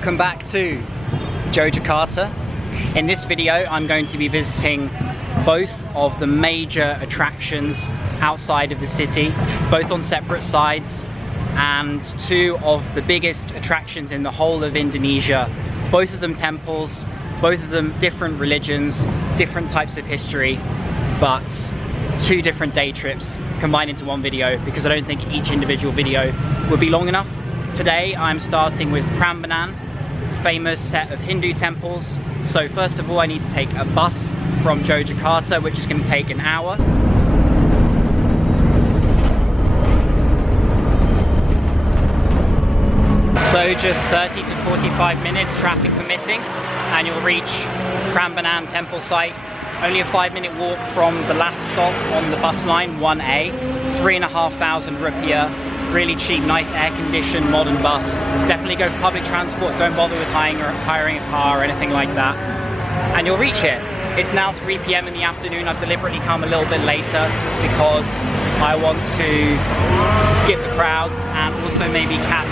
Welcome back to Yogyakarta. In this video I'm going to be visiting both of the major attractions outside of the city, both on separate sides, and two of the biggest attractions in the whole of Indonesia. Both of them temples, both of them different religions, different types of history, but two different day trips combined into one video because I don't think each individual video would be long enough. Today I'm starting with Prambanan, the famous set of Hindu temples. So first of all I need to take a bus from Yogyakarta, which is going to take an hour. So just 30 to 45 minutes, traffic permitting, and you'll reach Prambanan temple site. Only a 5-minute walk from the last stop on the bus line, 1A, 3,500 rupiah. Really cheap, nice air-conditioned, modern bus. Definitely go for public transport, don't bother with hiring a car or anything like that. And you'll reach it. It's now 3 PM in the afternoon. I've deliberately come a little bit later because I want to skip the crowds and also maybe catch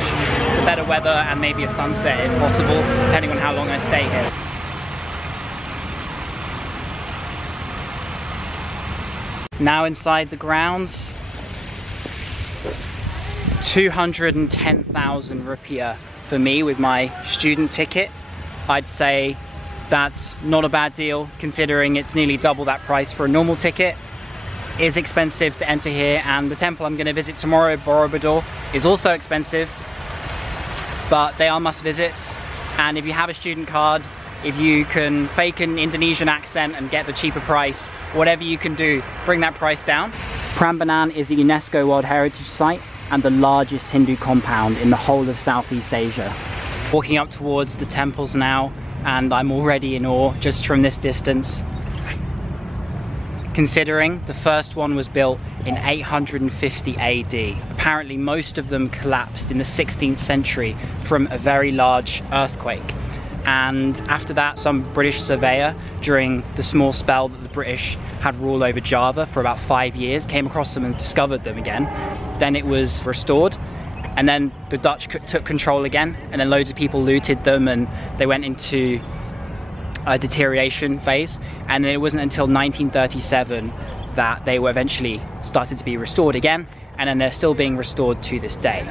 the better weather and maybe a sunset if possible, depending on how long I stay here. Now inside the grounds, 210,000 rupiah for me with my student ticket. I'd say that's not a bad deal considering it's nearly double that price for a normal ticket. It is expensive to enter here, and the temple I'm going to visit tomorrow, Borobudur, is also expensive, but they are must visits. And if you have a student card, if you can fake an Indonesian accent and get the cheaper price, whatever you can do, bring that price down. Prambanan is a UNESCO World Heritage Site and the largest Hindu compound in the whole of Southeast Asia. Walking up towards the temples now, and I'm already in awe just from this distance. Considering the first one was built in 850 AD. Apparently most of them collapsed in the 16th century from a very large earthquake. And after that, some British surveyor, during the small spell that the British had rule over Java for about 5 years, came across them and discovered them again. Then it was restored, and then the Dutch took control again, and then loads of people looted them and they went into a deterioration phase. And then it wasn't until 1937 that they were eventually started to be restored again, and then they're still being restored to this day.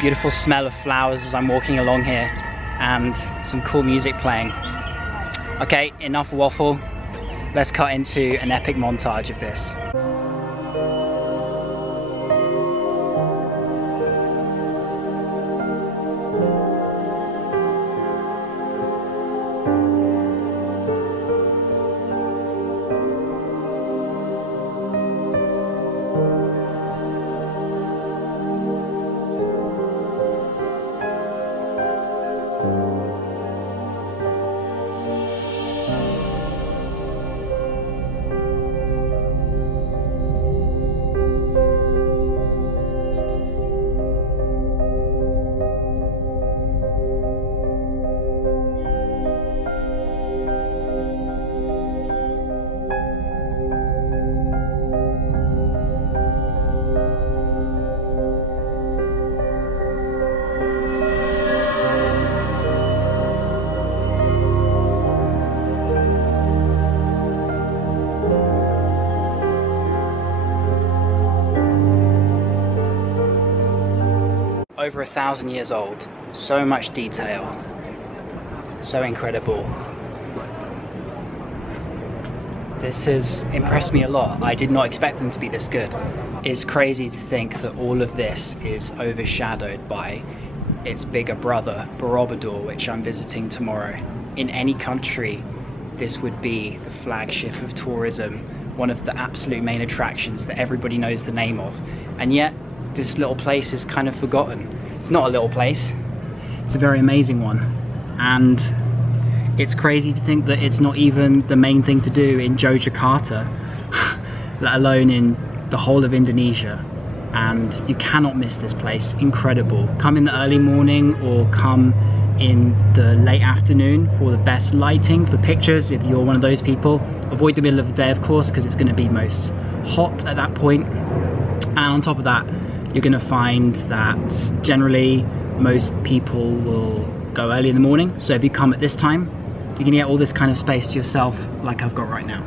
Beautiful smell of flowers as I'm walking along here, and some cool music playing. Okay, enough waffle. Let's cut into an epic montage of this. Over 1,000 years old, so much detail, so incredible. This has impressed me a lot. I did not expect them to be this good. It's crazy to think that all of this is overshadowed by its bigger brother, Borobudur, which I'm visiting tomorrow. In any country, this would be the flagship of tourism, one of the absolute main attractions that everybody knows the name of. And yet, this little place is kind of forgotten. It's not a little place, it's a very amazing one. And it's crazy to think that it's not even the main thing to do in Yogyakarta, let alone in the whole of Indonesia. And you cannot miss this place, incredible. Come in the early morning or come in the late afternoon for the best lighting for pictures if you're one of those people. Avoid the middle of the day, of course, because it's going to be most hot at that point. And on top of that, you're going to find that generally most people will go early in the morning. So if you come at this time, you're going to get all this kind of space to yourself like I've got right now.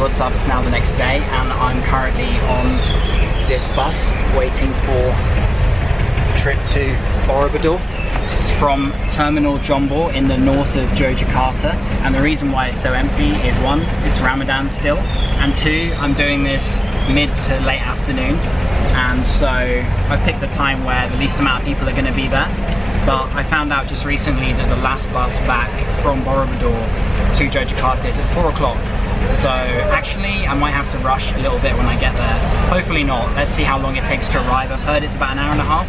What's up? It's now the next day and I'm currently on this bus waiting for a trip to Borobudur. It's from Terminal Jombor in the north of Yogyakarta, and the reason why it's so empty is one, it's Ramadan still, and two, I'm doing this mid to late afternoon, and so I've picked the time where the least amount of people are going to be there. But I found out just recently that the last bus back from Borobudur to Yogyakarta is at 4 o'clock. So actually I might have to rush a little bit when I get there. Hopefully not. Let's see how long it takes to arrive. I've heard it's about an hour and a half.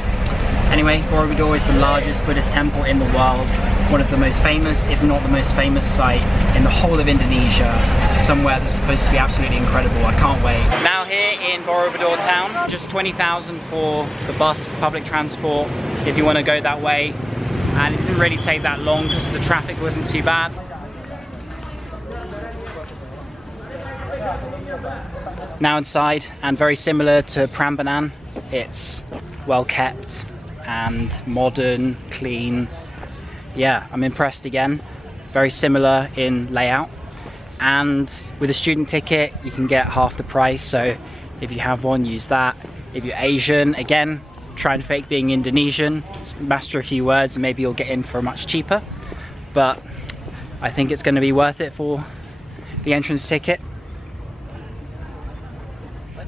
Anyway, Borobudur is the largest Buddhist temple in the world. One of the most famous, if not the most famous site in the whole of Indonesia. Somewhere that's supposed to be absolutely incredible. I can't wait. Now here in Borobudur town, just 20,000 for the bus, public transport, if you want to go that way. And it didn't really take that long because the traffic wasn't too bad. Now inside, and very similar to Prambanan, it's well kept and modern, clean. Yeah, I'm impressed again. Very similar in layout, and with a student ticket you can get half the price, so if you have one, use that. If you're Asian, again, try and fake being Indonesian, master a few words and maybe you'll get in for much cheaper, but I think it's going to be worth it for the entrance ticket.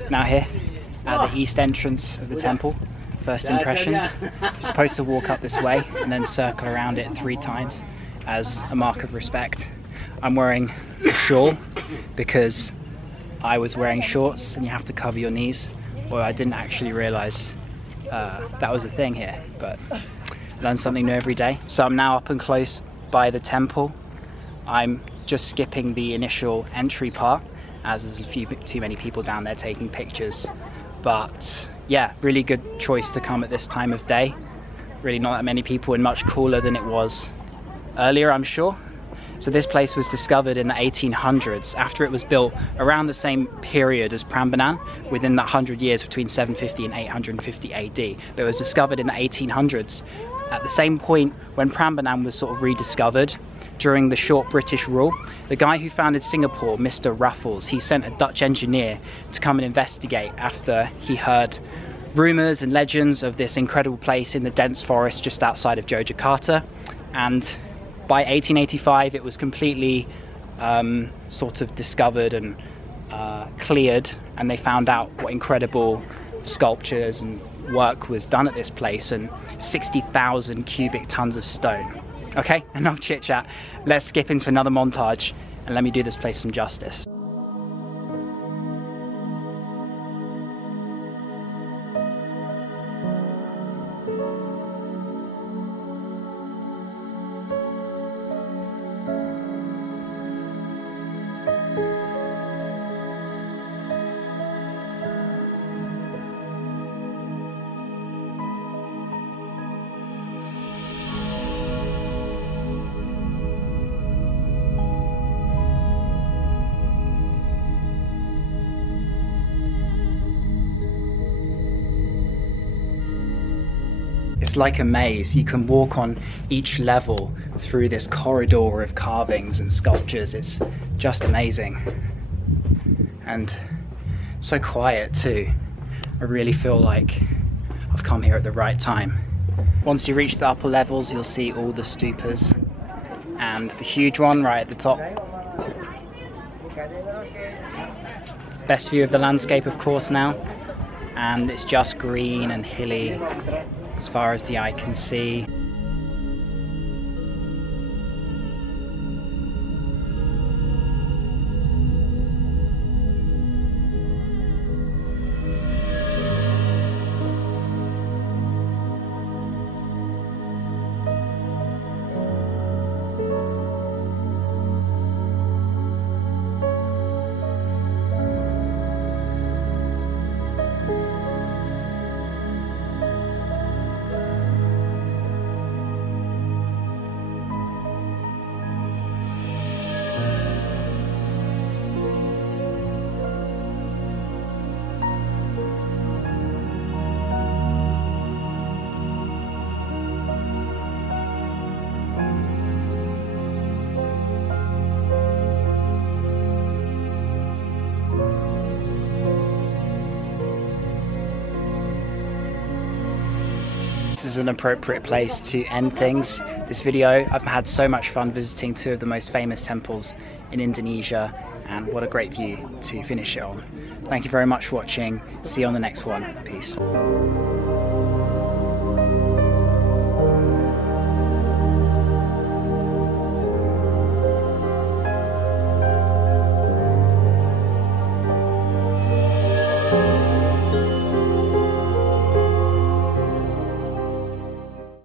Now here at the east entrance of the temple, first impressions. You're supposed to walk up this way and then circle around it 3 times as a mark of respect. I'm wearing a shawl because I was wearing shorts and you have to cover your knees. Well, I didn't actually realise that was a thing here, but I learn something new every day. So I'm now up and close by the temple. I'm just skipping the initial entry part, as there's a few too many people down there taking pictures. But yeah, really good choice to come at this time of day. Really not that many people and much cooler than it was earlier, I'm sure. So this place was discovered in the 1800s, after it was built around the same period as Prambanan, within that 100 years between 750 and 850 AD. But it was discovered in the 1800s, at the same point when Prambanan was sort of rediscovered during the short British rule. The guy who founded Singapore, Mr. Raffles, he sent a Dutch engineer to come and investigate after he heard rumours and legends of this incredible place in the dense forest just outside of Yogyakarta. And by 1885 it was completely sort of discovered and cleared, and they found out what incredible sculptures and work was done at this place, and 60,000 cubic tons of stone. Okay, enough chit chat. Let's skip into another montage and let me do this place some justice. It's like a maze. You can walk on each level through this corridor of carvings and sculptures. It's just amazing. And so quiet too. I really feel like I've come here at the right time. Once you reach the upper levels, you'll see all the stupas, and the huge one right at the top Best view of the landscape, of course, now, and it's just green and hilly as far as the eye can see. This is an appropriate place to end things. This video, I've had so much fun visiting two of the most famous temples in Indonesia, and what a great view to finish it on. Thank you very much for watching. See you on the next one. Peace.